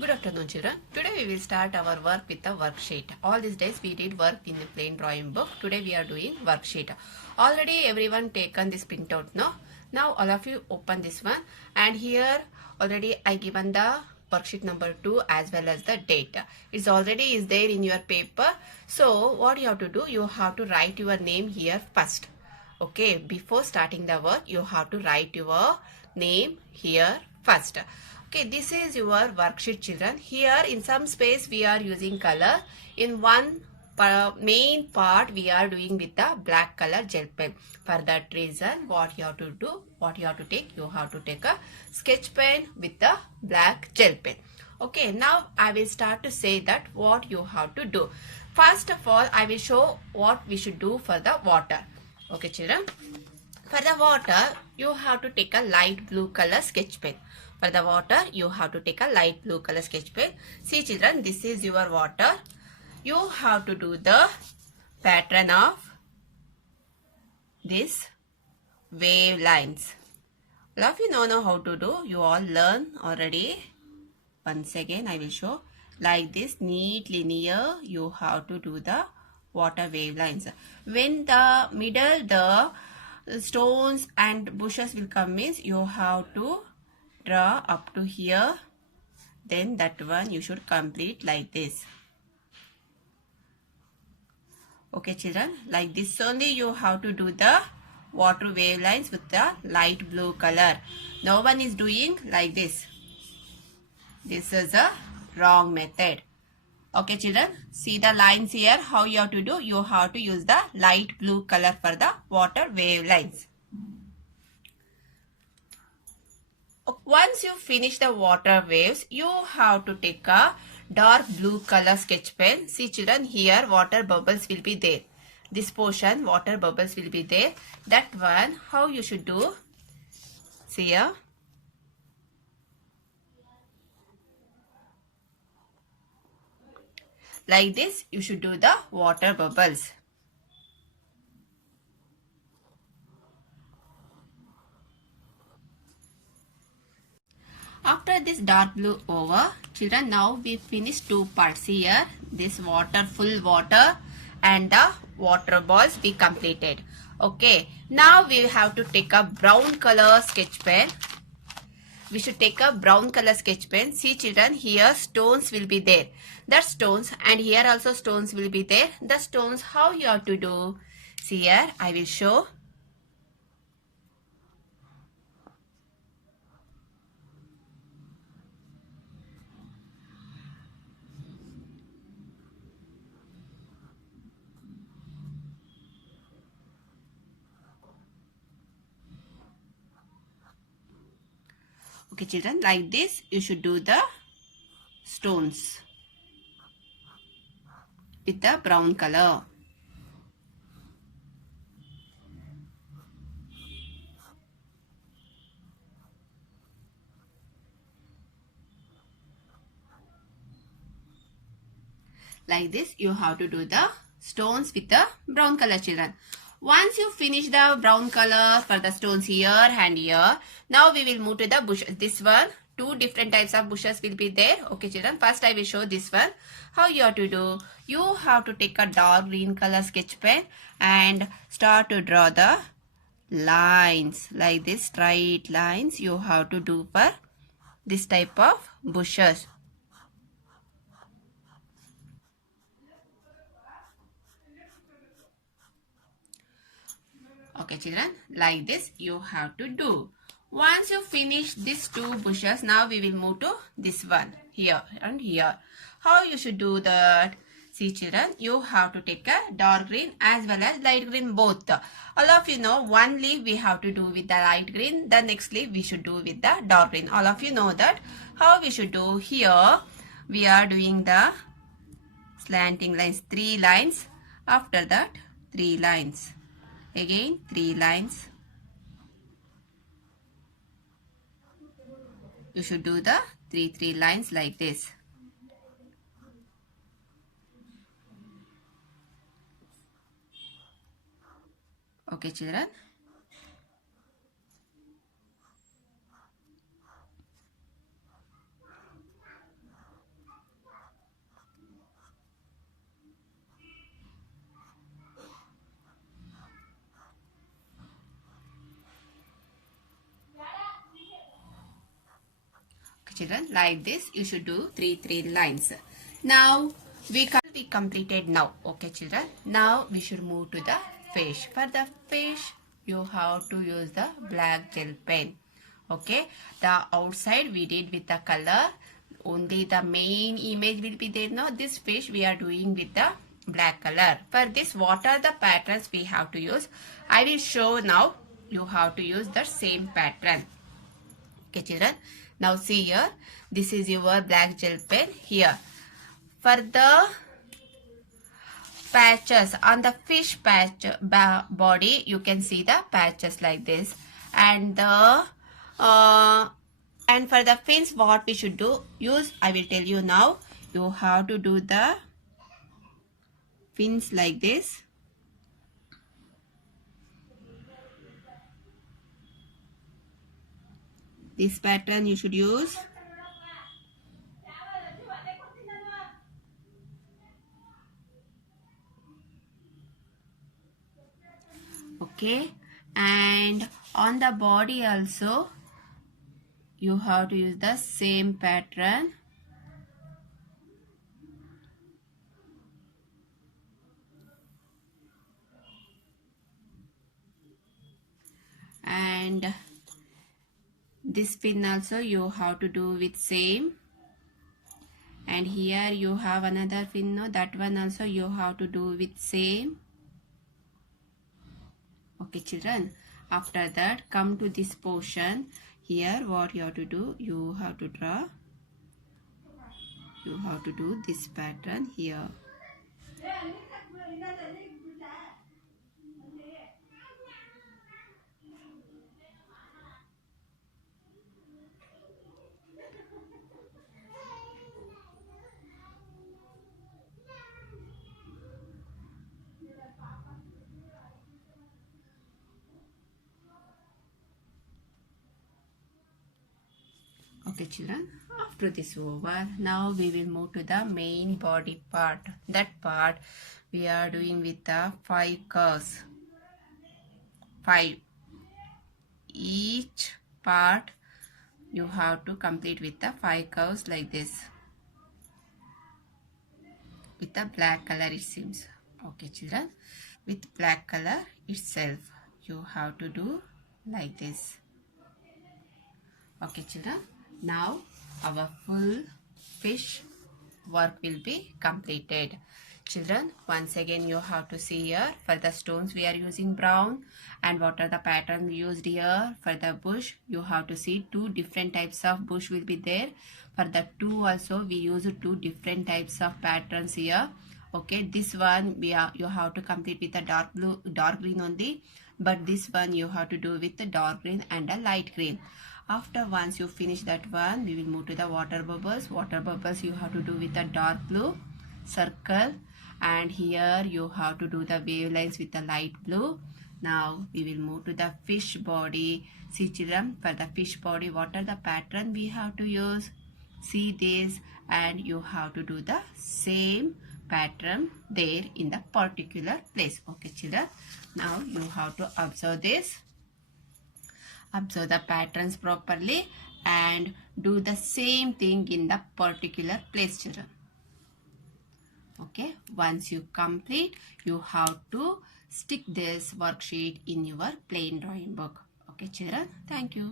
Good afternoon, children. Today we will start our work with a worksheet. All these days we did work in a plain drawing book. Today we are doing worksheet. Already everyone taken this printout, no? Now all of you open this one, and here already I given the worksheet number 2 as well as the date. It's already is there in your paper. So what you have to do, you have to write your name here first. Okay, before starting the work, you have to write your name here first. Okay, this is your worksheet, children. Here in some space we are using color. In one main part we are doing with the black color gel pen. For that reason, what you have to do, what you have to take, you have to take a sketch pen with the black gel pen. Okay, now I will start to say that what you have to do. First of all, I will show what we should do for the water. Okay, children. For the water, you have to take a light blue color sketch pen. For the water, you have to take a light blue color sketch pen. See, children, this is your water. You have to do the pattern of this wave lines. All of you know how to do. You all learn already. Once again, I will show. Like this, neat linear, you have to do the water wave lines. When the middle, the stones and bushes will come, means you have to draw up to here. Then that one you should complete like this. Okay, children, like this only you have to do the water wave lines with the light blue color. No one is doing like this. This is a wrong method. Okay, children, see the lines here. How you have to do? You have to use the light blue color for the water wave lines. Once you finish the water waves, you have to take a dark blue color sketch pen. See, children, here water bubbles will be there. This portion, water bubbles will be there. That one, how you should do? See here. Like this, you should do the water bubbles. After this dark blue over, children, now we finish two parts here. This water, full water, and the water balls we completed. Okay, now we have to take a brown color sketch pen. We should take a brown color sketch pen. See, children, here stones will be there. That stones, and here also stones will be there. The stones, how you have to do? See here, I will show. Okay, children, like this, you should do the stones with the brown color. Like this, you have to do the stones with the brown color, children. Once you finish the brown color for the stones here and here, now we will move to the bushes. This one, two different types of bushes will be there. Okay, children, first I will show this one. How you have to do? You have to take a dark green color sketch pen and start to draw the lines. Like this, straight lines you have to do for this type of bushes. Okay, children, like this you have to do. Once you finish these two bushes, now we will move to this one, here and here. How you should do that? See, children, you have to take a dark green as well as light green both. All of you know, one leaf we have to do with the light green, the next leaf we should do with the dark green. All of you know that. How we should do? Here we are doing the slanting lines, 3 lines. After that, 3 lines. Again 3 lines. You should do the 3 lines like this. Okay, children. children, like this you should do three lines. Now we completed now. Okay children, now we should move to the fish. For the fish you have to use the black gel pen. Okay, the outside we did with the color, only the main image will be there. Now this fish we are doing with the black color. For this, what are the patterns we have to use? I will show now. You have to use the same pattern. Okay children, now see here, this is your black gel pen. Here for the patches on the fish patch body, you can see the patches like this, and the and for the fins what we should do use, I will tell you now. You have to do the fins like this. This pattern you should use. Okay, and on the body also you have to use the same pattern. And this fin also you have to do with same. And here you have another fin, no, that one also you have to do with same. Okay children, after that come to this portion. Here what you have to do, you have to draw, you have to do this pattern here. Okay children, after this over, now we will move to the main body part. That part we are doing with the 5 curves. 5. Each part you have to complete with the 5 curves like this. With the black color it seems. Okay children, with black color itself you have to do like this. Okay children, now our full fish work will be completed. Children, once again you have to see here, for the stones we are using brown, and what are the pattern we used here. For the bush you have to see 2 different types of bush will be there. For the 2 also we use 2 different types of patterns here. Okay, this one you have to complete with a dark green only, but this one you have to do with the dark green and a light green. After once you finish that one, we will move to the water bubbles. Water bubbles you have to do with a dark blue circle, and here you have to do the wavelines with the light blue. Now we will move to the fish body. See children, for the fish body what are the pattern we have to use? See this, and you have to do the same pattern there in the particular place. Okay children, now you have to observe this. Observe the patterns properly and do the same thing in the particular place children. Okay, once you complete, you have to stick this worksheet in your plain drawing book. Okay children, thank you.